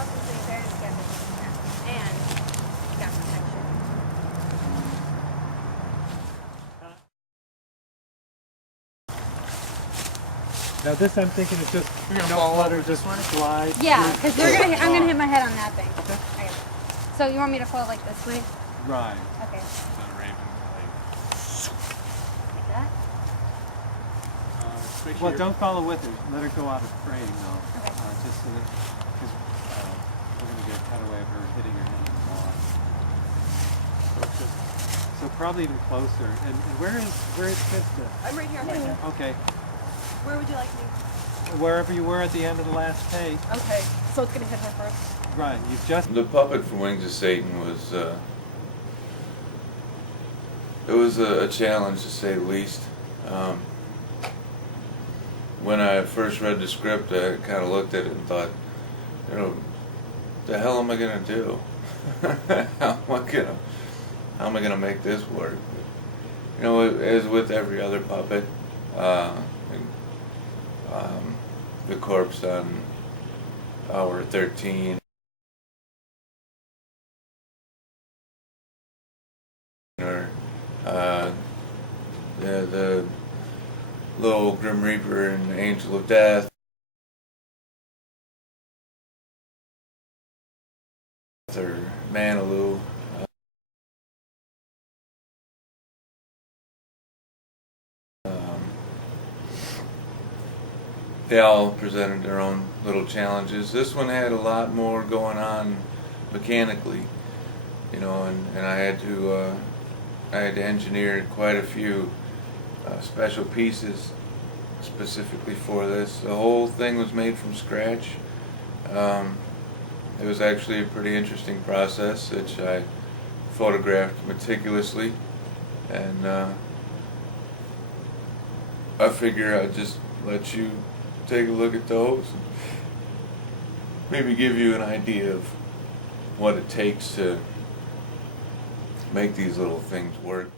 also say very together and got protection. Now this I'm thinking is just no flutter, just glide. Yeah, because I'm gonna hit my head on that thing. Okay. So you want me to fall like this way? Right. Okay. Like that? Well, don't follow with her. Let her go out of frame, though. Okay. Just so that, because we're going to get a cutaway of her hitting her head on the wall. So probably even closer. And where is Krista? I'm right here. Okay. Where would you like me? Wherever you were at the end of the last take. Okay, so it's gonna hit her first. Right. You've just. The puppet for Wings of Satan was it was a challenge to say the least. When I first read the script, I kind of looked at it and thought, you know, the hell am I gonna do? how am I gonna make this work? You know, as with every other puppet, the corpse on hour 13. Or the little Grim Reaper and Angel of Death. Or Manilu. They all presented their own little challenges. This one had a lot more going on mechanically, you know, and I had to engineer quite a few special pieces specifically for this. The whole thing was made from scratch. It was actually a pretty interesting process, which I photographed meticulously, and I figure I'd just let you take a look at those and maybe give you an idea of what it takes to make these little things work.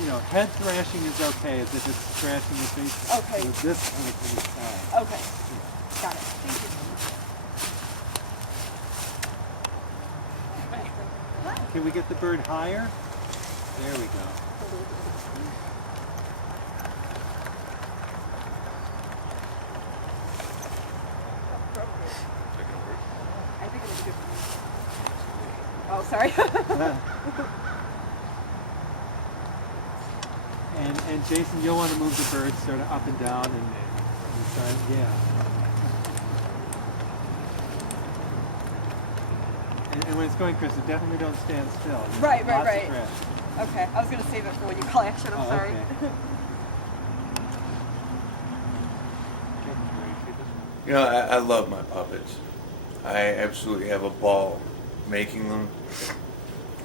You know, head thrashing is okay as if it's scratching your face. Okay. With this kind of side. Okay. Got it. Thank you. Can we get the bird higher? There we go. I think it was good for me. Oh, sorry. And Jason, you'll want to move the bird sort of up and down and start, yeah. And when it's going, Chris, definitely don't stand still. Right. Lots of press. Okay, I was going to save it for when you call action. I'm sorry. Okay. You know, I love my puppets. I absolutely have a ball making them.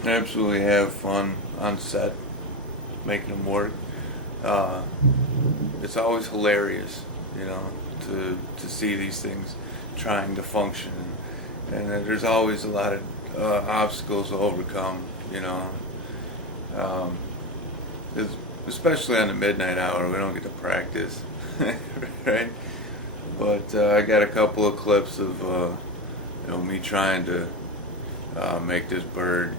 I absolutely have fun on set making them work. It's always hilarious, you know, to see these things trying to function, and there's always a lot of obstacles to overcome, you know. especially on the midnight hour, we don't get to practice, right? But I got a couple of clips of me trying to make this bird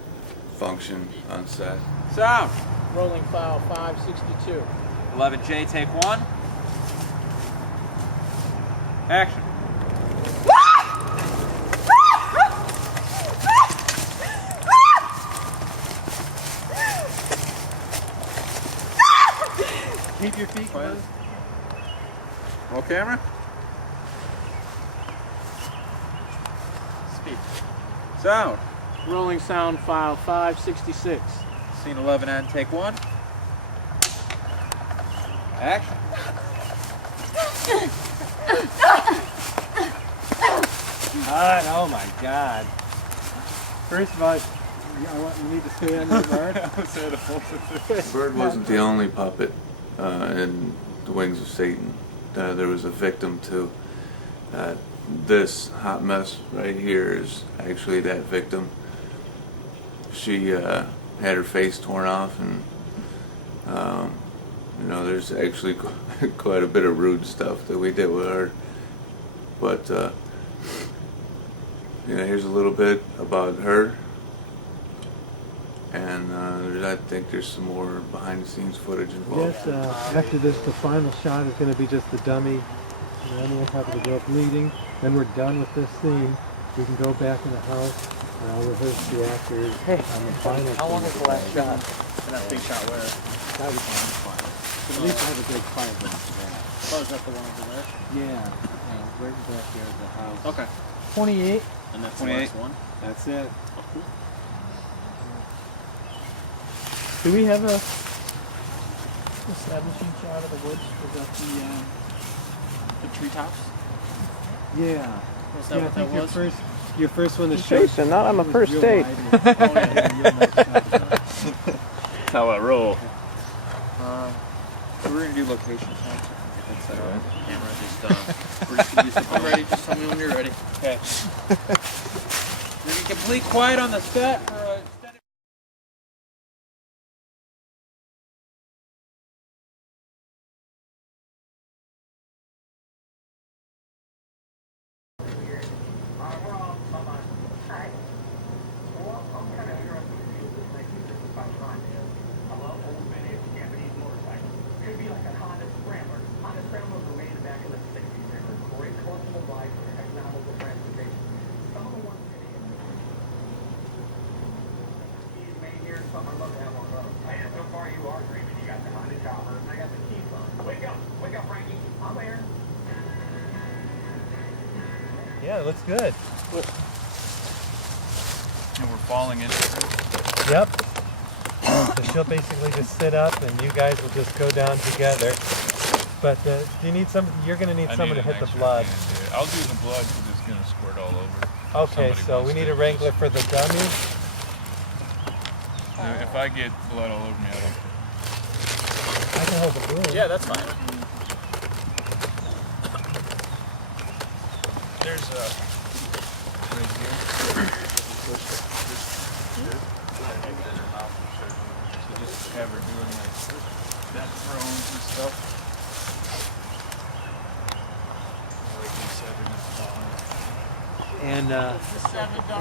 function on set. Sound. Rolling file 562. 11J, take one. Action. Keep your feet closed. Roll camera. Speak. Sound. Rolling sound file 566. Scene 11N, take one. Action. Hot, oh my God. First of all, you need to stay under the bird. The bird wasn't the only puppet in The Wings of Satan. There was a victim too. This hot mess right here is actually that victim. She had her face torn off, and there's actually quite a bit of rude stuff that we did with her. But here's a little bit about her, and I think there's some more behind-the-scenes footage involved. Yes, after this, the final shot is going to be just the dummy, and then we'll have the girl bleeding. Then we're done with this scene. We can go back in the house, and I'll rehearse the actors on the final. How long was the last shot? And that big shot where? That was on the final. At least I have a big 5 minutes for that. Oh, is that the one over there? Yeah, right in back here at the house. Okay. 28. And that's 28. the last one? That's it. Do we have a Establishing shot of the woods. Was that the treetops? Yeah. Was Yeah, I that what think that was? your first one to show. Jason, not on the first date. How I roll. So we're gonna do location. That's set up. Camera just, we're just gonna use the I'm ready. Just tell me when you're ready. Okay. We're gonna be complete quiet on the set for a extended. Yeah, it looks good. And we're falling into it. Yep. So she'll basically just sit up, and you guys will just go down together. But do you need some? You're going to need someone to hit the blood. I'll do the blood because it's going to squirt all over. Okay, so we need a wrangler for the dummy. If I get blood all over me, I don't. I can hold the broom. Yeah, that's fine. There's a right here. So just have her doing like that thrones and stuff. Like you said, they're gonna fall. And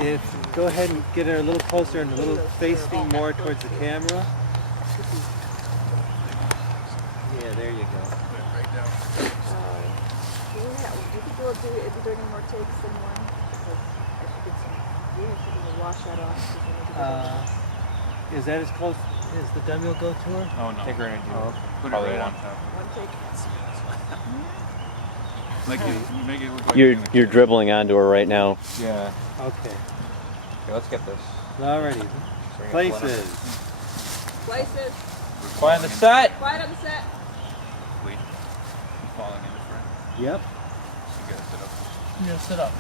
if go ahead and get her a little closer and a little facing more towards the camera. Yeah, there you go. Right down. You think you'll do any more takes than one? Because I should get some. You have to wash that off. Is that as close as the dummy will go to her? Oh no. Take her in and do Oh, it. Put her right on top. One take. Like you make it look like You're dribbling onto her right now. Yeah. Okay. Okay, let's get this. Alrighty. Places. Places. Quiet on the set. Quiet on the set. Wait. I'm falling into frame. Yep. So you gotta sit up. You gotta sit up.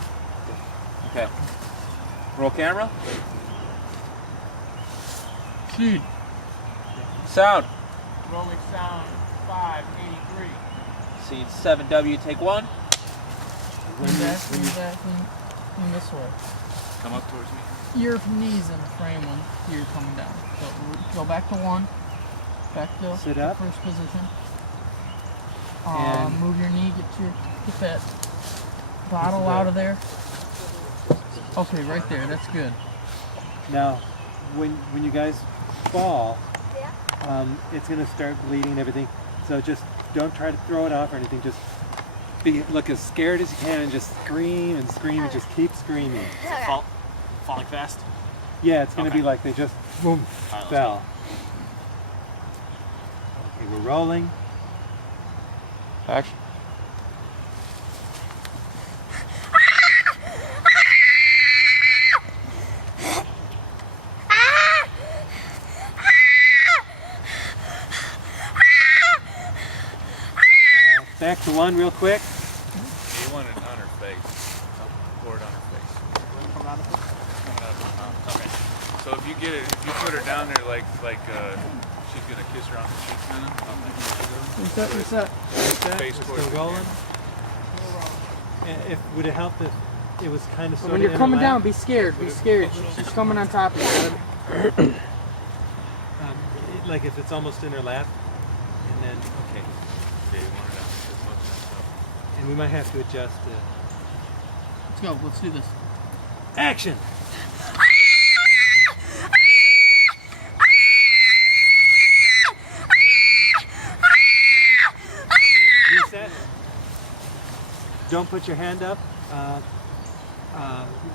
Okay. Roll camera. Seed. Sound. Rolling sound 583. Scene 7W, take one. Lean back, lean this way. Come up towards me. Your knees in the frame when you're coming down. So go back to 1. Back to Sit the up. first position. And- Move your knee, get that bottle out of there. Okay, right there, that's good. Now, when you guys fall, it's going to start bleeding and everything. So just don't try to throw it off or anything. Just look as scared as you can and just scream and scream and just keep screaming. Falling fast. Yeah, it's going to Okay. be like they just boom let's fell. Okay, we're rolling. Action. Back to one real quick. You want it on her face. Pour it on her face. Coming out of her. Okay. So if you get it, if you put her down there like she's gonna kiss her on the cheek, kind of. Reset. Face We're towards still the rolling. If would it help if it was kind of sort When of you're coming down, interlapped? be scared. Be scared. She's coming on top of you. Like if it's almost interlapped, and then okay, Yeah, you want it on this much and stuff. and we might have to adjust it. Let's go. Let's do this. Action! Reset. Don't put your hand up,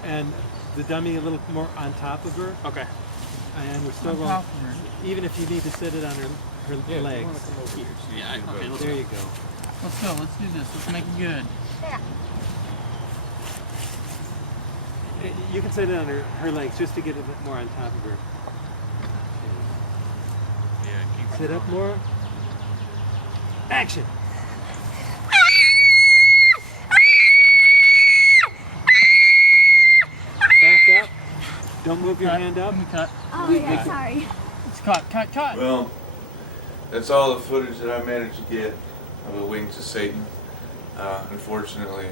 and the dummy a little more on top of her. Okay. And we're still On going. top of her. Even if you need to sit it on her legs. Yeah. Okay. There you go. Let's go. Let's do this. Let's make it good. You can sit it on her legs just to get a bit more on top of her. Yeah, keep it Sit up more. Action! Back up. Don't move your Cut. hand up. Let me cut. Oh, yeah, sorry. It's cut. Well, that's all the footage that I managed to get of the Wings of Satan. Unfortunately,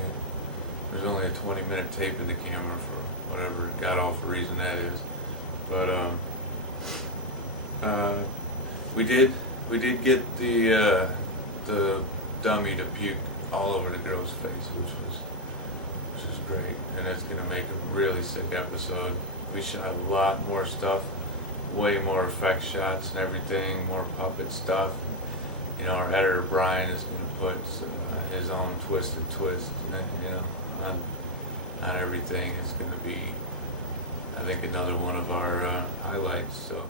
there's only a 20-minute tape in the camera for whatever god-awful reason that is. But we did get the dummy to puke all over the girl's face, which was great, and it's gonna make a really sick episode. We shot a lot more stuff, way more effect shots and everything, more puppet stuff. You know, our editor Brian is gonna put his own twist, you know, on everything. It's gonna be, I think, another one of our highlights. So.